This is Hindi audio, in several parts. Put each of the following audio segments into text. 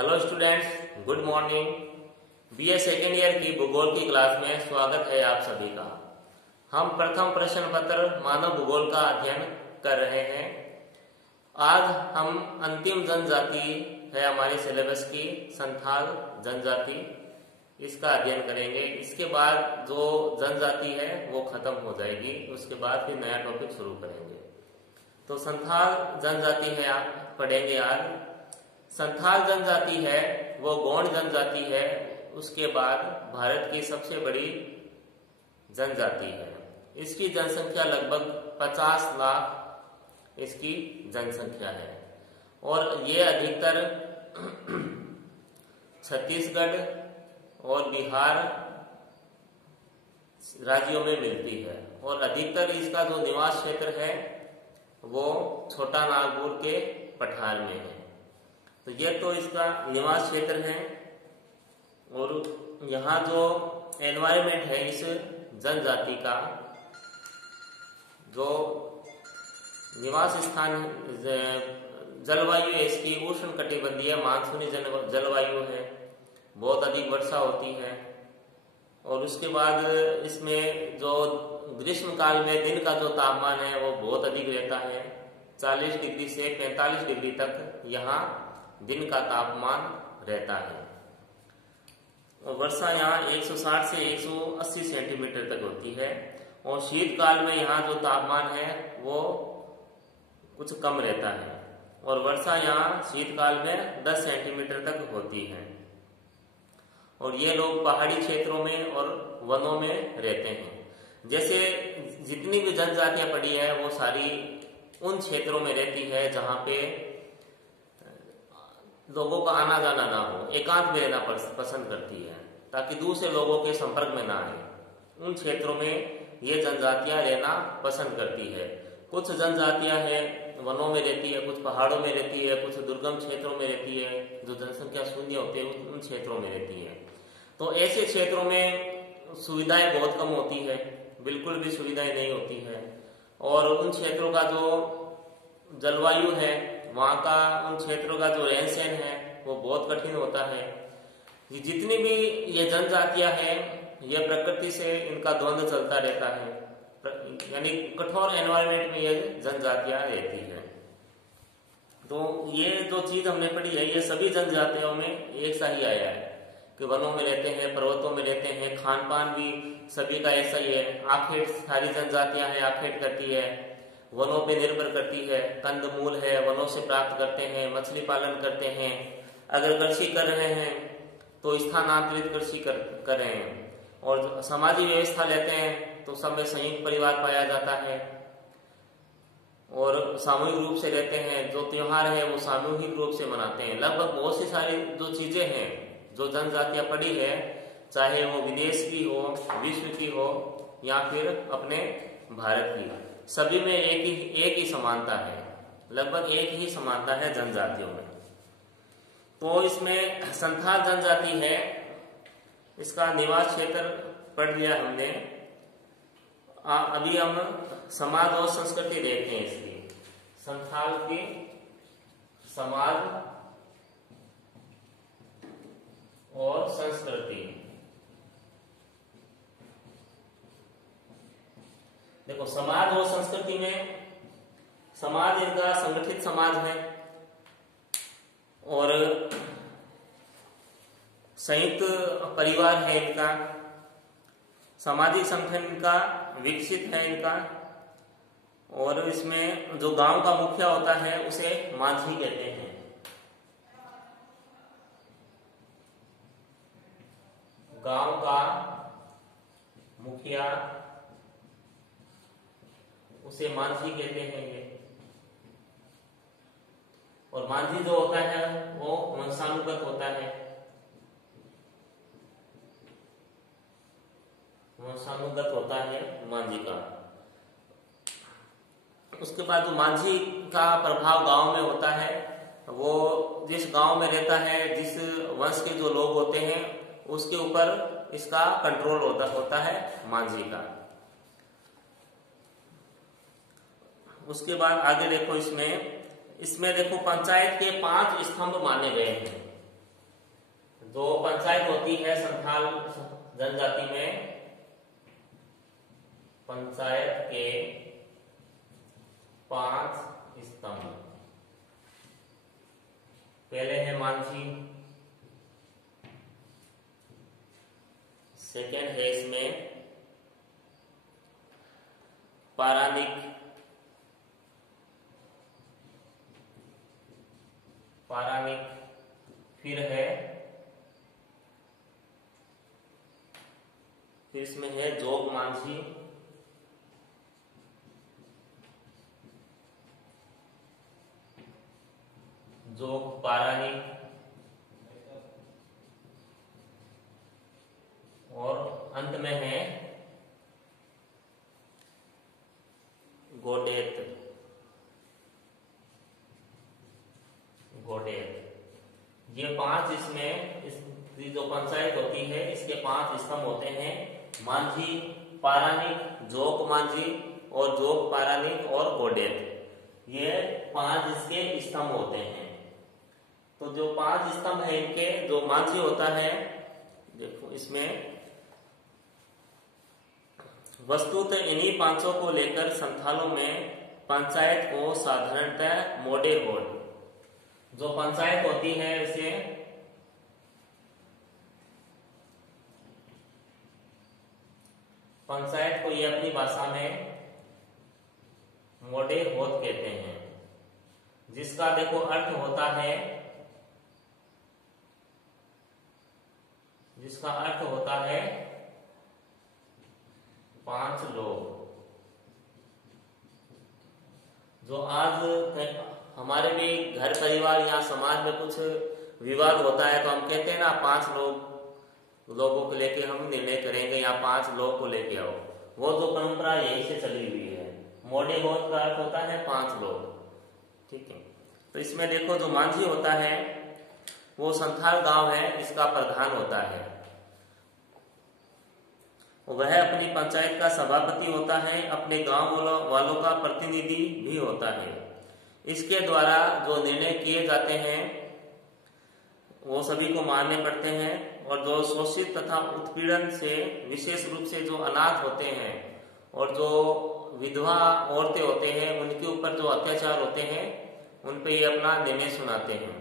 Hello students, good morning. BA second year की भूगोल की क्लास में स्वागत है आप सभी का। हम प्रथम प्रश्न पत्र मानव भूगोल का अध्ययन कर रहे हैं। आज हम अंतिम जनजाति है हमारे सिलेबस की, संथाल जनजाति, इसका अध्ययन करेंगे। इसके बाद जो जनजाति है वो खत्म हो जाएगी, उसके बाद फिर नया टॉपिक शुरू करेंगे। तो संथाल जनजाति है आप पढ़ेंगे आज। संथाल जनजाति है वो गौड़ जनजाति है, उसके बाद भारत की सबसे बड़ी जनजाति है। इसकी जनसंख्या लगभग 50 लाख इसकी जनसंख्या है और ये अधिकतर छत्तीसगढ़ और बिहार राज्यों में मिलती है और अधिकतर इसका जो निवास क्षेत्र है वो छोटा नागपुर के पठार में है। तो ये तो इसका निवास क्षेत्र है और यहाँ जो एनवायरमेंट है इस जनजाति का, जो निवास स्थान जलवायु है इसकी उष्ण कटिबंधीय मानसूनी जलवायु है, बहुत अधिक वर्षा होती है। और उसके बाद इसमें जो ग्रीष्म काल में दिन का जो तापमान है वो बहुत अधिक रहता है, 40 डिग्री से 45 डिग्री तक यहाँ दिन का तापमान रहता है। और वर्षा यहाँ 160 से 180 सेंटीमीटर तक होती है और शीतकाल में यहाँ जो तापमान है वो कुछ कम रहता है और वर्षा यहाँ शीतकाल में 10 सेंटीमीटर तक होती है। और ये लोग पहाड़ी क्षेत्रों में और वनों में रहते हैं। जैसे जितनी भी जनजातियां पड़ी है वो सारी उन क्षेत्रों में रहती है जहाँ पे लोगों का आना जाना ना हो, एकांत में रहना पसंद करती है ताकि दूसरे लोगों के संपर्क में ना आए। उन क्षेत्रों में ये जनजातियां रहना पसंद करती है। कुछ जनजातियां हैं वनों में रहती है, कुछ पहाड़ों में रहती है, कुछ दुर्गम क्षेत्रों में रहती है, जो जनसंख्या शून्य होती है उन क्षेत्रों में रहती है। तो ऐसे क्षेत्रों में सुविधाएं बहुत कम होती है, बिल्कुल भी सुविधाएं नहीं होती है। और उन क्षेत्रों का जो जलवायु है, वहाँ का उन क्षेत्रों का जो रहन सहन है वो बहुत कठिन होता है। ये जितनी भी ये जनजातियां हैं ये प्रकृति से इनका द्वंद्व चलता रहता है, यानी कठोर एनवायरनमेंट में ये जनजातियां रहती है। तो ये जो चीज हमने पढ़ी है ये सभी जनजातियों में एक सा ही आया है कि वनों में रहते हैं, पर्वतों में रहते हैं, खान पान भी सभी का ऐसा ही है। आखेट सारी जनजातियां हैं, आखेट करती है, वनों पे निर्भर करती है, कंद मूल है वनों से प्राप्त करते हैं, मछली पालन करते हैं। अगर कृषि कर रहे हैं तो स्थानांतरित कृषि कर रहे हैं। और सामाजिक व्यवस्था लेते हैं तो सब में संयुक्त परिवार पाया जाता है और सामूहिक रूप से रहते हैं। जो त्योहार है वो सामूहिक रूप से मनाते हैं। लगभग बहुत सी सारी जो चीजें हैं जो जनजातियां पड़ी है, चाहे वो विदेश की हो, विश्व की हो या फिर अपने भारत की, सभी में एक ही समानता है, लगभग एक ही समानता है जनजातियों में। तो इसमें संथाल जनजाति है, इसका निवास क्षेत्र पढ़ लिया हमने। अभी हम समाज और संस्कृति देखते हैं इसकी। संथाल की समाज और संस्कृति। देखो समाज और संस्कृति में समाज इनका संगठित समाज है और संयुक्त परिवार है इनका, सामाजिक संगठन इनका विकसित है इनका। और इसमें जो गांव का मुखिया होता है उसे माझी कहते हैं। गांव का मुखिया उसे मांझी कहते हैं ये। और मांझी जो होता है वो वंशानुगत होता है, वंशानुगत होता है मांझी का। उसके बाद जो मांझी का प्रभाव गांव में होता है, वो जिस गांव में रहता है, जिस वंश के जो लोग होते हैं उसके ऊपर इसका कंट्रोल होता है मांझी का। उसके बाद आगे देखो इसमें देखो पंचायत के 5 स्तंभ माने गए हैं। जो पंचायत होती है संथाल जनजाति में, पंचायत के 5 स्तंभ। पहले है मांझी, सेकेंड है इसमें पारानिक, फिर इसमें है जोग मांझी, जोग पारानिक, और अंत में है गोडेत। ये 5 इसमें जो पंचायत होती है इसके 5 स्तंभ होते हैं, मांझी, पारानिक, जोग मांझी और जोग पारानिक और गोडेत। ये 5 इसके स्तंभ होते हैं। तो जो 5 स्तंभ है इनके, जो मांझी होता है, देखो इसमें वस्तुतः इन्हीं 5 को लेकर संथालों में पंचायत को साधारणतः मोडे होड, जो पंचायत होती है इसे पंचायत को ये अपनी भाषा में मोडे होद कहते हैं, जिसका देखो अर्थ होता है, जिसका अर्थ होता है 5 लोग। जो आज हमारे भी घर परिवार या समाज में कुछ विवाद होता है तो हम कहते हैं ना 5 लोगों को लेके हम निर्णय करेंगे या 5 लोग को लेके आओ। वो जो परंपरा यही से चली हुई है। मोडे होद का अर्थ होता है 5 लोग, ठीक है। तो इसमें देखो जो मांझी होता है वो संथाल गांव है, इसका प्रधान होता है। वह अपनी पंचायत का सभापति होता है, अपने गांव वालों का प्रतिनिधि भी होता है। इसके द्वारा जो निर्णय किए जाते हैं वो सभी को मानने पड़ते हैं, और जो शोषित तथा उत्पीड़न से विशेष रूप से जो अनाथ होते हैं और जो विधवा औरतें होते हैं उनके ऊपर जो अत्याचार होते हैं उन पे ये अपना निर्णय सुनाते हैं।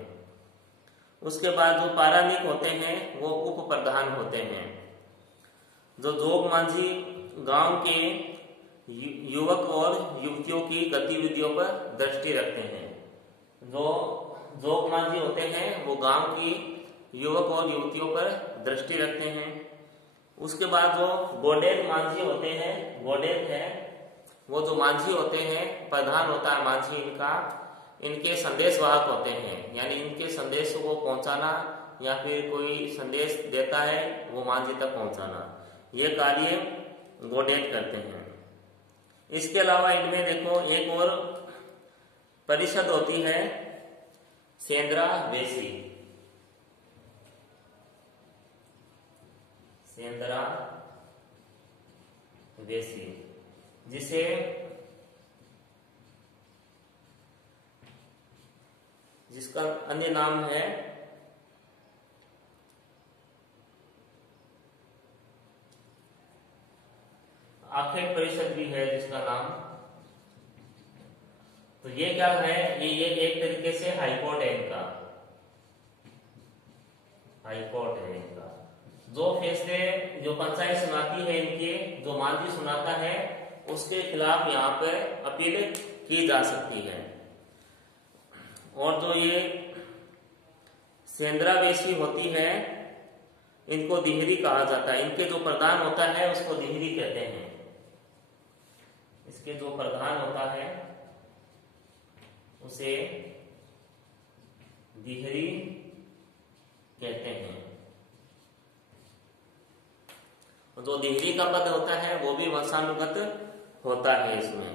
उसके बाद जो पारानिक होते हैं वो उप प्रधान होते हैं। जो जोग मांझी गांव के युवक और युवतियों की गतिविधियों पर दृष्टि रखते हैं। जो जोग मांझी होते हैं वो गांव की युवक और युवतियों पर दृष्टि रखते हैं। उसके बाद जो गोडेत मांझी होते हैं, गोडेत है वो जो मांझी होते हैं, प्रधान होता है मांझी इनका, इनके संदेश वाहक होते हैं, यानी इनके संदेश को पहुंचाना या फिर कोई संदेश देता है वो मांझी तक पहुंचाना, ये कार्य गोडेत करते हैं। इसके अलावा इनमें देखो एक और परिषद होती है सेंद्रा वेसी, सेंद्रा वेसी, जिसका अन्य नाम है आखेट परिषद भी है जिसका नाम। तो ये क्या है, ये एक तरीके से हाईकोर्ट है इनका, हाईकोर्ट है इनका। जो फैसले जो पंचायत सुनाती है इनके, जो मांझी सुनाता है उसके खिलाफ यहाँ पर अपील की जा सकती है। और जो ये सेंद्रावेशी होती है इनको दिहरी कहा जाता है। इनके जो प्रधान होता है उसको दिहरी कहते हैं। इसके जो प्रधान होता है उसे दिहरी कहते हैं। जो दिहरी का पद होता है वो भी वंशानुगत होता है। इसमें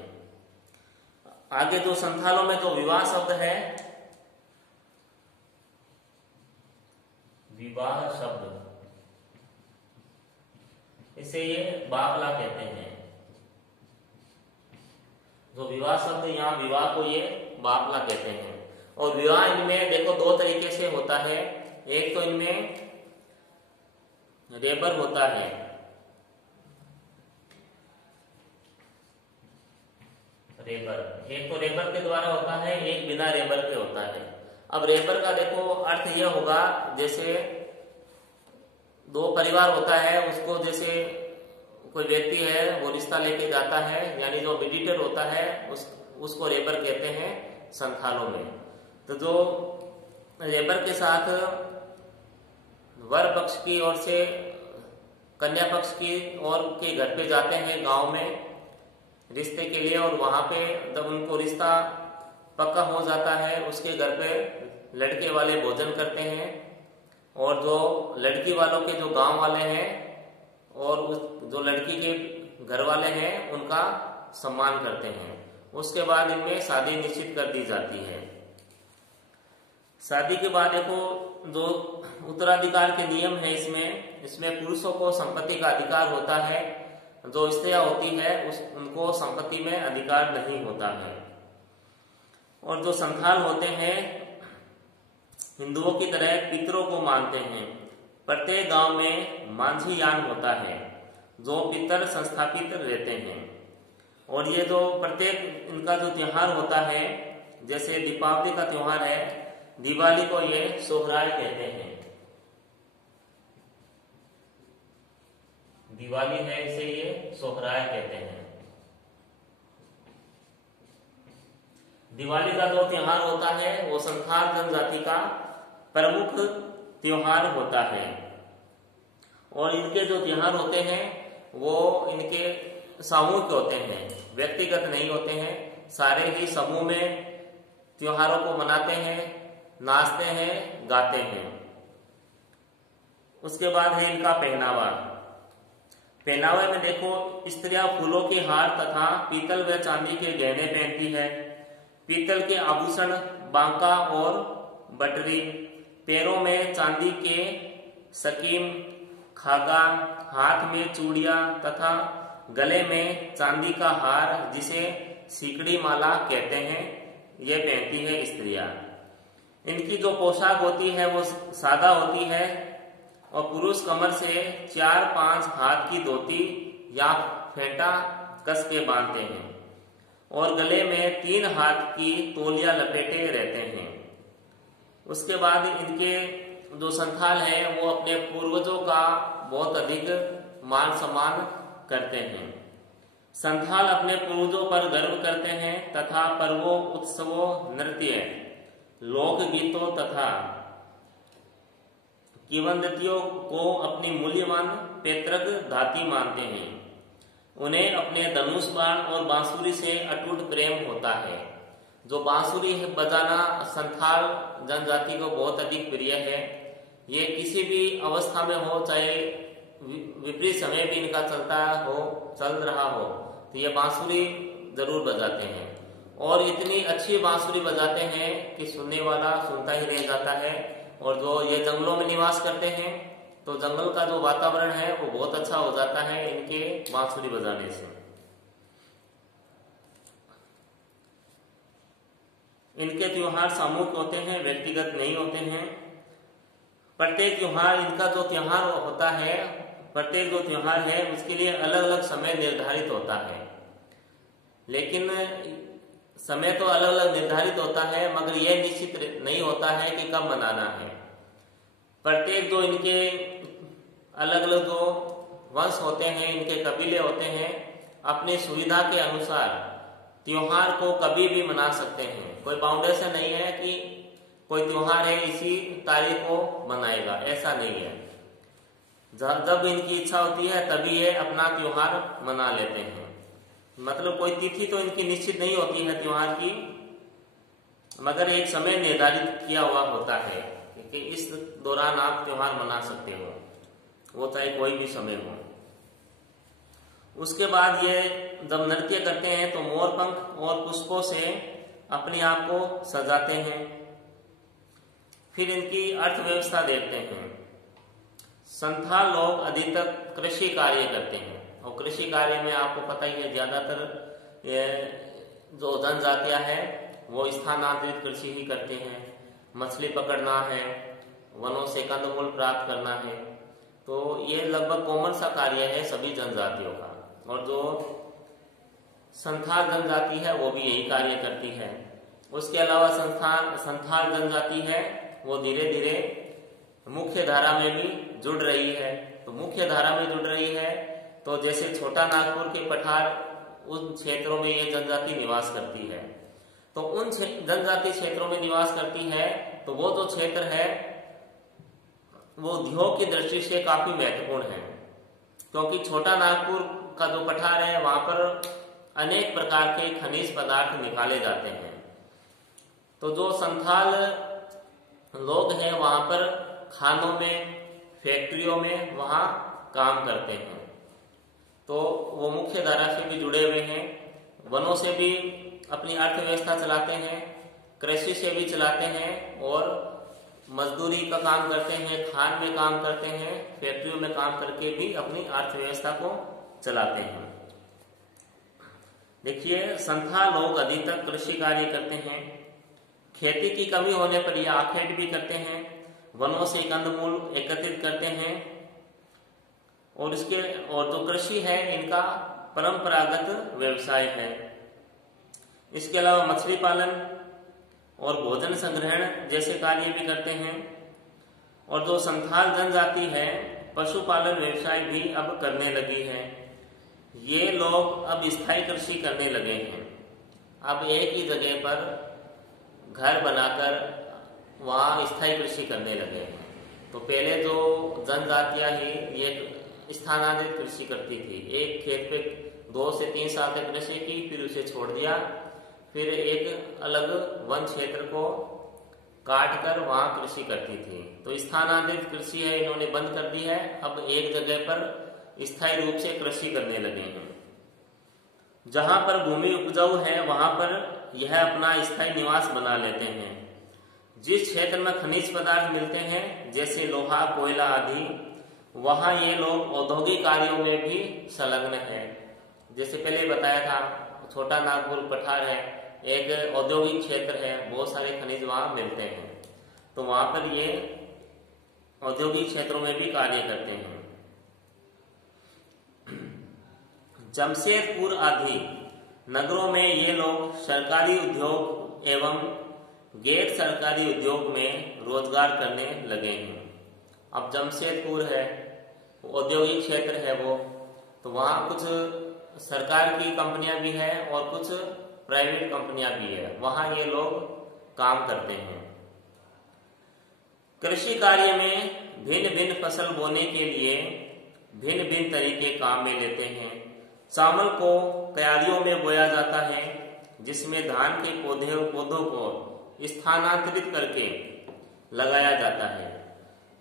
आगे जो संथालों में जो विवाह शब्द है, विवाह शब्द, इसे ये बापला कहते हैं। जो विवाह शब्द, यहाँ विवाह को ये बापला कहते हैं। और विवाह इनमें देखो 2 तरीके से होता है। एक तो इनमें रेबर होता है, रेबर, एक तो रेबर के द्वारा होता है, एक बिना रेबर के होता है। अब रेबर का देखो अर्थ यह होगा, जैसे दो परिवार होता है, उसको जैसे कोई व्यक्ति है वो रिश्ता लेके जाता है, यानी जो मीडिएटर होता है उसको रेबर कहते हैं संथालों में। तो जो रेबर के साथ वर पक्ष की ओर से कन्या पक्ष की ओर के घर पे जाते हैं गांव में रिश्ते के लिए, और वहां पे जब उनको रिश्ता पक्का हो जाता है उसके घर पे लड़के वाले भोजन करते हैं, और जो लड़की वालों के जो गांव वाले हैं और जो लड़की के घर वाले हैं उनका सम्मान करते हैं। उसके बाद इनमें शादी निश्चित कर दी जाती है। शादी के बाद देखो जो उत्तराधिकार के नियम है इसमें पुरुषों को संपत्ति का अधिकार होता है, जो स्त्रियां होती है उनको संपत्ति में अधिकार नहीं होता है। और जो संथाल होते हैं हिंदुओं की तरह पितरों को मानते हैं। प्रत्येक गांव में मांझी यान होता है जो पितर संस्थापित रहते हैं। और ये जो प्रत्येक इनका जो त्योहार होता है, जैसे दीपावली का त्योहार है, दिवाली को ये सोहराय कहते हैं, दिवाली है इसे ये सोहराय कहते हैं। दिवाली का जो त्योहार होता है वो संथाल जनजाति का प्रमुख त्योहार होता है। और इनके जो त्योहार होते हैं वो इनके सामूहिक होते हैं, व्यक्तिगत नहीं होते हैं। सारे ही समूह में त्योहारों को मनाते हैं, नाचते हैं, गाते हैं। उसके बाद है इनका पहनावा। पहनावे में देखो स्त्रियां फूलों के हार तथा पीतल व चांदी के गहने पहनती है। पीतल के आभूषण बांका और बटरी, पैरों में चांदी के सकीम खागा, हाथ में चूड़ियां तथा गले में चांदी का हार जिसे सीकड़ी माला कहते हैं, ये पहनती है स्त्रियां। इनकी जो पोशाक होती है वो सादा होती है और पुरुष कमर से 4-5 हाथ की धोती या फेंटा कस के बांधते हैं और गले में 3 हाथ की तौलिया लपेटे रहते हैं। उसके बाद इनके जो संथाल है वो अपने पूर्वजों का बहुत अधिक मान सम्मान करते हैं। संथाल अपने पूर्वजों पर गर्व करते हैं तथा पर्वों, उत्सवों, नृत्य, लोकगीतों तथा किंवदंतियों को अपनी मूल्यवान पैतृक धाती मानते हैं। उन्हें अपने धनुष बाण और बांसुरी से अटूट प्रेम होता है। जो बांसुरी बजाना संथाल जनजाति को बहुत अधिक प्रिय है। ये किसी भी अवस्था में हो, चाहे विपरीत समय भी इनका चल रहा हो, तो ये बांसुरी जरूर बजाते हैं और इतनी अच्छी बांसुरी बजाते हैं कि सुनने वाला सुनता ही रह जाता है। और जो ये जंगलों में निवास करते हैं तो जंगल का जो वातावरण है वो बहुत अच्छा हो जाता है इनके बांसुरी बजाने से। इनके त्योहार सामूहिक होते हैं, व्यक्तिगत नहीं होते हैं। प्रत्येक त्योहार, इनका जो त्योहार होता है, प्रत्येक जो त्योहार है उसके लिए अलग अलग समय निर्धारित होता है। लेकिन समय तो अलग अलग निर्धारित होता है मगर यह निश्चित नहीं होता है कि कब मनाना है। प्रत्येक जो इनके अलग अलग जो वंश होते हैं, इनके कबीले होते हैं, अपनी सुविधा के अनुसार त्योहार को कभी भी मना सकते हैं। कोई बाउंडेशन नहीं है कि कोई त्योहार है इसी तारीख को मनाएगा, ऐसा नहीं है। जब इनकी इच्छा होती है तभी ये अपना त्योहार मना लेते हैं। मतलब कोई तिथि तो इनकी निश्चित नहीं होती है त्योहार की, मगर एक समय निर्धारित किया हुआ होता है कि इस दौरान आप त्योहार मना सकते हो, वो चाहे कोई भी समय हो। उसके बाद ये जब नृत्य करते हैं तो मोरपंख और पुष्पों से अपने आप को सजाते हैं। फिर इनकी अर्थव्यवस्था देखते हैं। संथाल लोग अधिकतर कृषि कार्य करते हैं और कृषि कार्य में आपको पता ही है ज्यादातर जो जनजातियां हैं वो स्थानांतरित कृषि ही करते हैं। मछली पकड़ना है, वनों से कंदमूल प्राप्त करना है, तो ये लगभग कॉमन सा कार्य है सभी जनजातियों का। और जो संथाल जनजाति है वो भी यही कार्य करती है। उसके अलावा संथाल जनजाति है वो धीरे धीरे मुख्य धारा में भी जुड़ रही है। तो मुख्य धारा में जुड़ रही है तो जैसे छोटा नागपुर के पठार, उन क्षेत्रों में ये जनजाति निवास करती है। तो उन जनजाति क्षेत्रों में निवास करती है तो वो जो क्षेत्र है वो उद्योग की दृष्टि से काफी महत्वपूर्ण है, क्योंकि छोटा नागपुर का जो पठार है वहां पर अनेक प्रकार के खनिज पदार्थ निकाले जाते हैं। तो जो संथाल लोग हैं वहां पर खानों में, फैक्ट्रियों में वहां काम करते हैं। तो वो मुख्य धारा से भी जुड़े हुए हैं, वनों से भी अपनी अर्थव्यवस्था चलाते हैं, कृषि से भी चलाते हैं और मजदूरी का काम करते हैं, खान में काम करते हैं, फैक्ट्रियों में काम करके भी अपनी अर्थव्यवस्था को चलाते हैं। देखिए, संथाल लोग अधिकतर कृषि कार्य करते हैं, खेती की कमी होने पर यह आखेट भी करते हैं, वनों से कंदमूल एकत्रित करते हैं और जो कृषि है इनका परंपरागत व्यवसाय है। इसके अलावा मछली पालन और भोजन संग्रहण जैसे कार्य भी करते हैं। और जो संथाल जनजाति है पशुपालन व्यवसाय भी अब करने लगी है। ये लोग अब स्थायी कृषि करने लगे हैं। अब एक ही जगह पर घर बनाकर वहाँ स्थायी कृषि करने लगे हैं। तो पहले जो जनजातियां ही ये स्थानांतरित कृषि करती थी, एक खेत पे 2 से 3 साल तक कृषि की, फिर उसे छोड़ दिया, फिर एक अलग वन क्षेत्र को काट कर वहां कृषि करती थी। तो स्थानांतरित कृषि है इन्होंने बंद कर दी है। अब एक जगह पर स्थायी रूप से कृषि करने लगे हैं। जहां पर भूमि उपजाऊ है वहां पर यह अपना स्थायी निवास बना लेते हैं। जिस क्षेत्र में खनिज पदार्थ मिलते हैं जैसे लोहा, कोयला आदि, वहां ये लोग औद्योगिक कार्यों में भी संलग्न है। जैसे पहले बताया था, छोटा नागपुर पठार है, एक औद्योगिक क्षेत्र है, बहुत सारे खनिज वहां मिलते हैं। तो वहां पर ये औद्योगिक क्षेत्रों में भी कार्य करते हैं। जमशेदपुर आदि नगरों में ये लोग सरकारी उद्योग एवं गैर सरकारी उद्योग में रोजगार करने लगे हैं। अब जमशेदपुर है, औद्योगिक क्षेत्र है वो, तो वहां कुछ सरकार की कंपनियां भी है और कुछ प्राइवेट कंपनियां भी है, वहां ये लोग काम करते हैं। कृषि कार्य में भिन्न भिन्न फसल बोने के लिए भिन्न भिन्न तरीके काम में लेते हैं। चावल को क्यारियों में बोया जाता है जिसमें धान के पौधों को स्थानांतरित करके लगाया जाता है।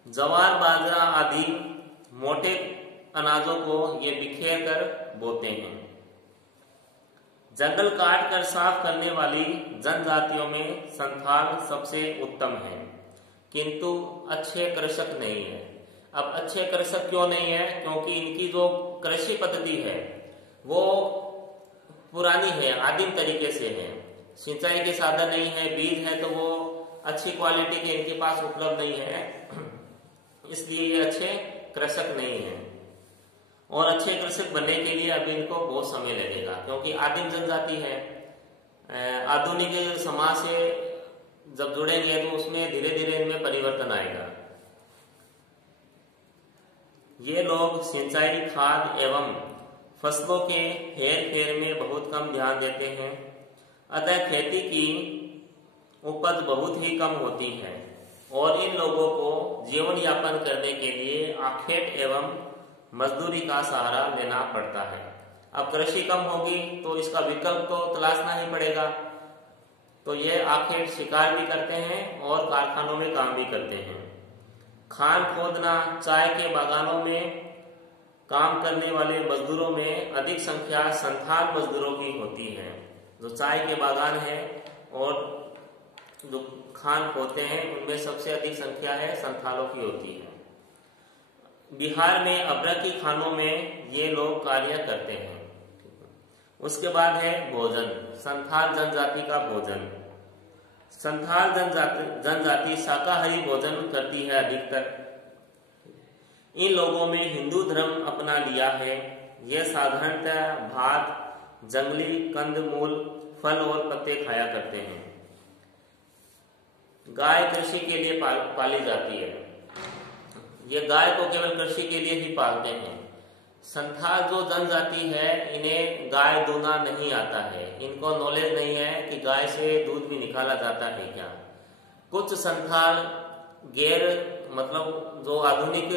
ज्वार, बाजरा आदि मोटे अनाजों को ये बिखेर कर बोते हैं। जंगल काट कर साफ करने वाली जनजातियों में संथाल सबसे उत्तम है, किंतु अच्छे कृषक नहीं है। अब अच्छे कृषक क्यों नहीं है? क्योंकि इनकी जो कृषि पद्धति है वो पुरानी है, आदिम तरीके से है। सिंचाई के साधन नहीं है, बीज है तो वो अच्छी क्वालिटी के इनके पास उपलब्ध नहीं है, इसलिए ये अच्छे कृषक नहीं है। और अच्छे कृषक बनने के लिए अभी इनको बहुत समय लगेगा, क्योंकि आदिम जनजाति है। आधुनिक समाज से जब जुड़ेंगे तो उसमें धीरे धीरे इनमें परिवर्तन आएगा। ये लोग सिंचाई, खाद एवं फसलों के हेर फेर में बहुत कम ध्यान देते हैं, अतः खेती की उपज बहुत ही कम होती है और इन लोगों को जीवन यापन करने के लिए आखेट एवं मजदूरी का सहारा लेना पड़ता है। अब कृषि कम होगी तो इसका विकल्प तो तलाशना ही पड़ेगा। तो ये आखेट शिकार भी करते हैं और कारखानों में काम भी करते हैं। खान खोदना, चाय के बागानों में काम करने वाले मजदूरों में अधिक संख्या संथाल मजदूरों की होती है। जो चाय के बागान है और जो खान खोदते हैं उनमें सबसे अधिक संख्या है संथालों की होती है। बिहार में अब्रक की खानों में ये लोग कार्य करते हैं। उसके बाद है भोजन, संथाल जनजाति का भोजन। संथाल जनजाति शाकाहारी भोजन करती है अधिकतर। इन लोगों में हिंदू धर्म अपना लिया है। यह साधारणतः भात, जंगली कंदमूल, फल और पत्ते खाया करते हैं। गाय कृषि के लिए पाली जाती है। ये गाय को केवल कृषि के लिए ही पालते हैं। संथाल जो जनजाति है, इन्हें गाय दूना नहीं आता है। इनको नॉलेज नहीं है कि गाय से दूध भी निकाला जाता है क्या। कुछ संथाल गैर मतलब जो आधुनिक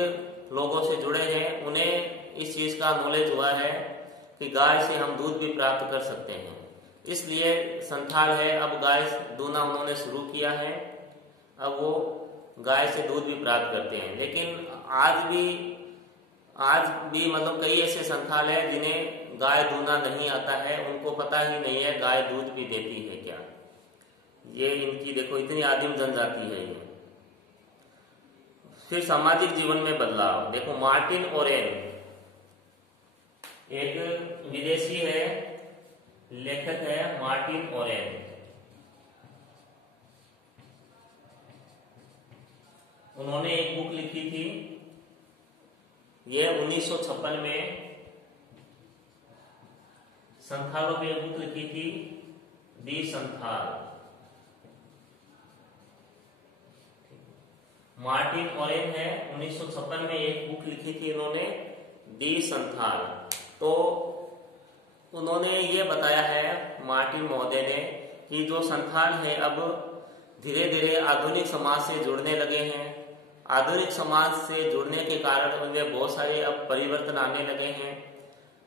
लोगों से जुड़े हैं, उन्हें इस चीज का नॉलेज हुआ है कि गाय से हम दूध भी प्राप्त कर सकते हैं। इसलिए संथाल है, अब गाय दूना उन्होंने शुरू किया है। अब वो गाय से दूध भी प्राप्त करते हैं। लेकिन आज भी मतलब कई ऐसे संथाल है जिन्हें गाय दूना नहीं आता है। उनको पता ही नहीं है गाय दूध भी देती है क्या। ये इनकी देखो इतनी आदिम जनजाति है ये। फिर सामाजिक जीवन में बदलाव देखो, मार्टिन ओरेन एक विदेशी है, लेखक है मार्टिन ओरेन। उन्होंने एक बुक लिखी थी, यह 1956 में संथालों पे बुक लिखी थी, दी संथाल। मार्टिन ओरेन है, 1956 में एक बुक लिखी थी इन्होंने, दी संथाल। तो उन्होंने ये बताया है मार्टिन महोदय ने कि जो संथाल है अब धीरे धीरे आधुनिक समाज से जुड़ने लगे हैं। आधुनिक समाज से जुड़ने के कारण उनमें बहुत सारे अब परिवर्तन आने लगे हैं।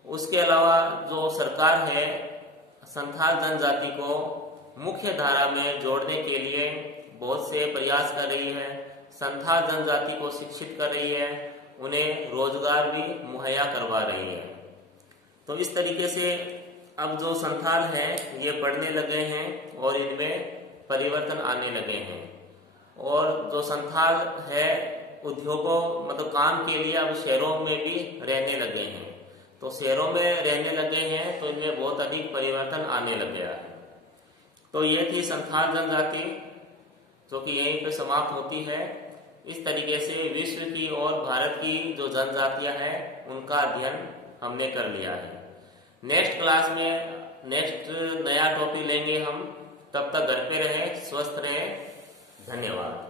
उसके अलावा जो सरकार है संथाल जनजाति को मुख्य धारा में जोड़ने के लिए बहुत से प्रयास कर रही है। संथाल जनजाति को शिक्षित कर रही है, उन्हें रोजगार भी मुहैया करवा रही है। तो इस तरीके से अब जो संथाल है ये बढ़ने लगे हैं और इनमें परिवर्तन आने लगे हैं। और जो संथाल है उद्योगों मतलब काम के लिए अब शहरों में भी रहने लगे हैं। तो शहरों में रहने लगे हैं तो इनमें बहुत अधिक परिवर्तन आने लग गया है। तो ये थी संथाल जनजाति जो कि यहीं पे समाप्त होती है। इस तरीके से विश्व की और भारत की जो जनजातियां हैं उनका अध्ययन हमने कर लिया है। नेक्स्ट क्लास में नेक्स्ट नया टॉपिक लेंगे हम। तब तक घर पे रहे, स्वस्थ रहे। धन्यवाद।